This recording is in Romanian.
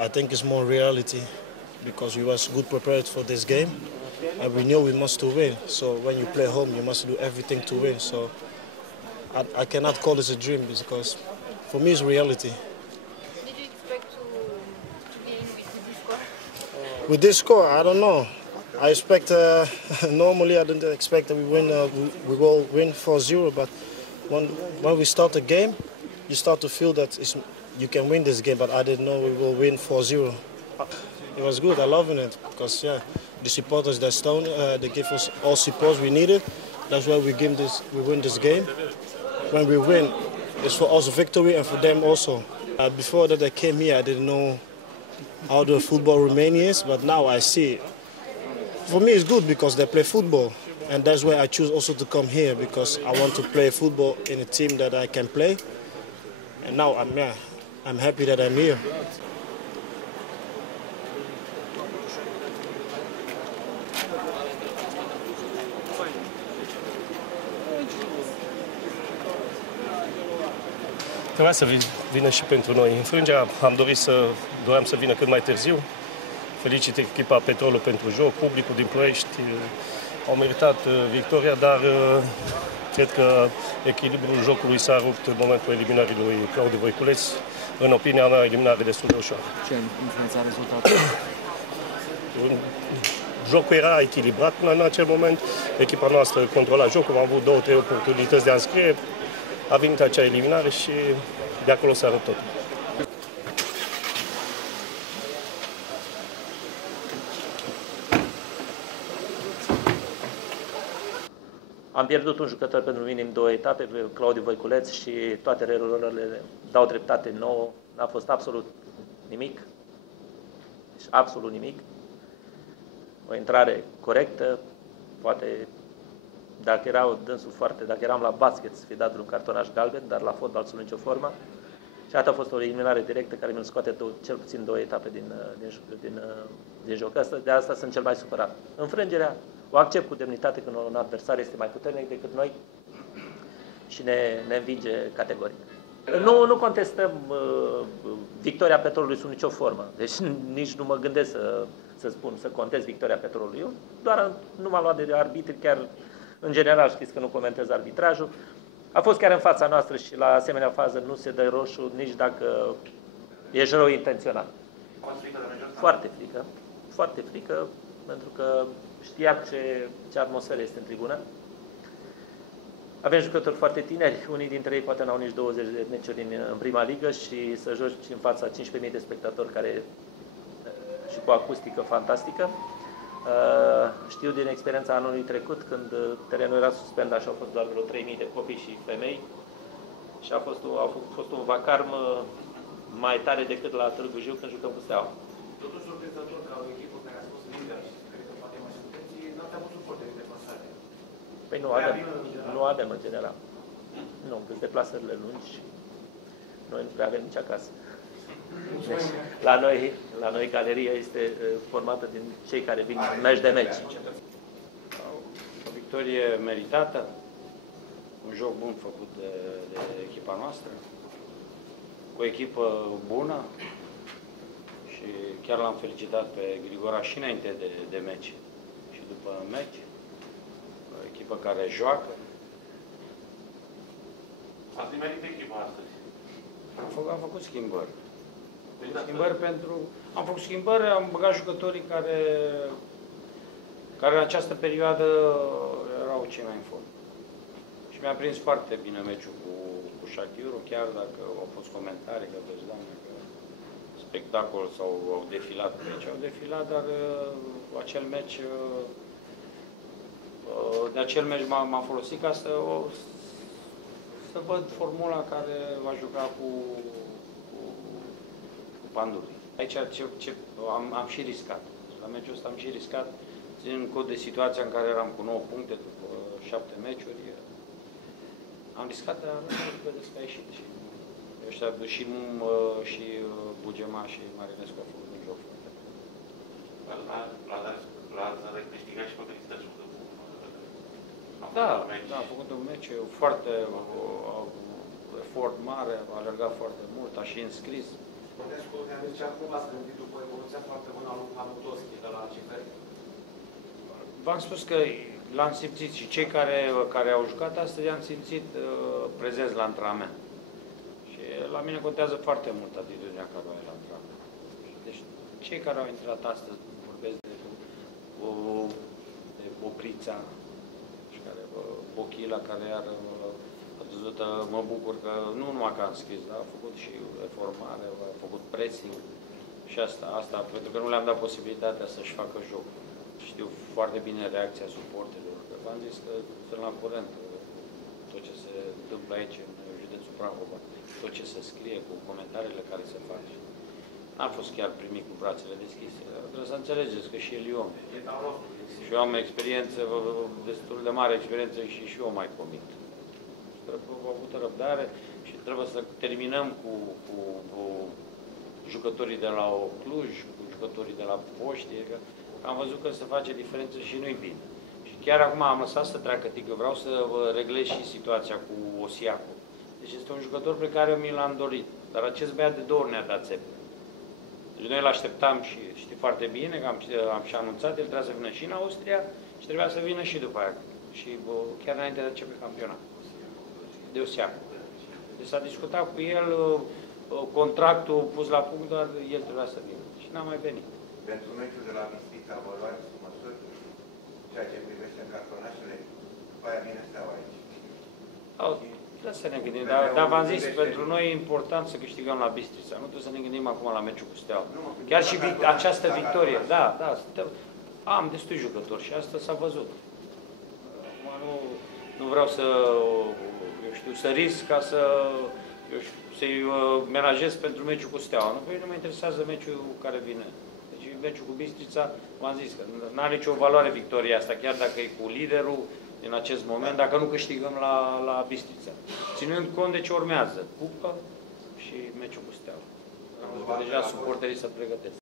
I think it's more reality because we was good prepared for this game and we knew we must to win. So when you play home, you must do everything to win. So I cannot call this a dream because for me it's reality. Did you expect to gain with this score? With this score, I don't know. I expect, normally I didn't expect that we will win 4-0, but when we start the game, you start to feel that you can win this game, but I didn't know we will win 4-0. It was good, I loving it, because yeah, the supporters they give us all support we needed. That's why we win this game. When we win, it's for us a victory and for them also. Before that I came here, I didn't know how the football Romania is, but now I see it. For me, it's good because they play football, and that's why I choose also to come here because I want to play football in a team that I can play. And now I'm happy that I'm here. Trebuia să vină și pentru noi. Înfrângerea doream să vină cât mai târziu. Felicit echipa Petrolul pentru joc, publicul din Ploiești au meritat victoria, dar cred că echilibrul jocului s-a rupt în momentul eliminării lui Claudiu Voiculeț. În opinia mea, eliminare destul de ușoară. Ce influența rezultatul? Jocul era echilibrat până în acel moment. Echipa noastră controla jocul, am avut 2-3 oportunități de a înscrie. A venit acea eliminare și de acolo s-a rupt totul. Am pierdut un jucător pentru minim 2 etape, pe Claudiu Voiculeț, și toate erorile dau dreptate nouă. N-a fost absolut nimic. Deci absolut nimic. O intrare corectă, poate dacă eram la basket să fi dat un cartonaș galben, dar la fotbal sub nicio formă. Și atât a fost o eliminare directă care mi-l scoate cel puțin 2 etape din joc. De asta sunt cel mai supărat. Înfrângerea o accept cu demnitate când un adversar este mai puternic decât noi și ne învinge categoric. Nu contestăm victoria Petrolului sub nicio formă. Deci nici nu mă gândesc să contest victoria Petrolului. Eu doar nu m-am luat de arbitri, chiar în general știți că nu comentez arbitrajul. A fost chiar în fața noastră și la asemenea fază nu se dă roșu nici dacă ești rău intenționat. Foarte frică, pentru că știam ce atmosferă este în tribună. Avem jucători foarte tineri, unii dintre ei poate n-au nici 20 de meciuri în prima ligă și să joci în fața 15.000 de spectatori și cu acustică fantastică. Știu din experiența anului trecut, când terenul era suspendat și au fost doar vreo 3.000 de copii și femei și a fost un vacarm mai tare decât la Târgu Jiu când jucăm cu Steaua. Totuși surprinzător ca o echipă care a fost lider și cred că poate mai sunteți, n-ați avut suport de deplasare. Păi nu avem în general. Nu, sunt deplasările lungi și noi nu prea avem nici acasă. Deci, la noi galeria este formată din cei care vin meci de meci. O victorie meritată, un joc bun făcut de echipa noastră, cu o echipă bună și chiar l-am felicitat pe Grigora și înainte de meci și după meci. O echipă care joacă. Ați nimerit echipa astăzi? Am făcut schimbări. Am făcut schimbări, am băgat jucătorii care în această perioadă erau cei mai în formă. Și mi-a prins foarte bine meciul cu Shachiru, chiar dacă au fost comentarii că vezi, doamne, că spectacol sau au defilat pe aici. Au defilat, dar de acel meci m-am folosit ca să văd formula care va juca cu Panduri. Aici am și riscat. La meciul ăsta am și riscat, ținând cont de situația în care eram cu 9 puncte după 7 meciuri. Am riscat, dar nu vedeți că a ieșit. Și Bugema și Marinescu au făcut un joc foarte bun. L-ați recâștigat și pe felicitări. Da, a făcut un meci foarte efort mare, a alergat foarte mult, a și înscris. Bănescu ne-a zis acum v-ați gândit după evoluția foarte bună a lui Hanutoschi de la Ciferi? V-am spus că l-am simțit și cei care au jucat astăzi am simțit prezenți la antrenament. Și la mine contează foarte mult atitudinea care o ai la antrenament. Deci cei care au intrat astăzi, vorbesc de Poprița și care Bochila, care iar mă bucur că nu numai că am scris, dar a făcut și reformare, a făcut pressing și asta, pentru că nu le-am dat posibilitatea să-și facă joc. Știu foarte bine reacția suporterilor, că v-am zis că sunt la curent tot ce se întâmplă aici, în județul Prahova, tot ce se scrie, cu comentariile care se fac. N-am fost chiar primit cu brațele deschise. Trebuie să înțelegeți că și el e om. Și eu am experiență, destul de mare experiență și eu mai comit. Trebuie avut răbdare și trebuie să terminăm cu jucătorii de la Cluj, cu jucătorii de la Poști. Am văzut că se face diferență și nu-i bine. Și chiar acum am lăsat să treacă Tică. Vreau să reglez și situația cu Osiacu. Deci este un jucător pe care mi l-am dorit. Dar acest băiat de 2 ori ne-a dat țepe. Deci noi l-așteptam și știi foarte bine că am și anunțat, el trebuia să vină și în Austria și trebuia să vină și după aia. Și chiar înainte de a începe campionat. De Osiacu. Deci s-a discutat cu el, contractul pus la punct, dar el trebuia să vină. Și n-a mai venit. Pentru meciul de la Bistrița, vă luați măsuri ceea ce privește în cartonașele, după aia vine Steaua aici. Trebuie să ne gândim, dar v-am zis, pentru noi e important să câștigăm la Bistrița. Nu trebuie să ne gândim acum la meciul cu Steaua. Chiar și această victorie. Da, am destui jucători și asta s-a văzut. Acum nu vreau să risc ca să-i menajez pentru meciul cu Steaua. Nu mă interesează meciul care vine. Deci meciul cu Bistrița, v-am zis că nu are nicio valoare victoria asta, chiar dacă e cu liderul în acest moment, dacă nu câștigăm la Bistrița. Ținând cont de ce urmează, cupă și meciul cu Steaua. Deja suporterii se pregătesc.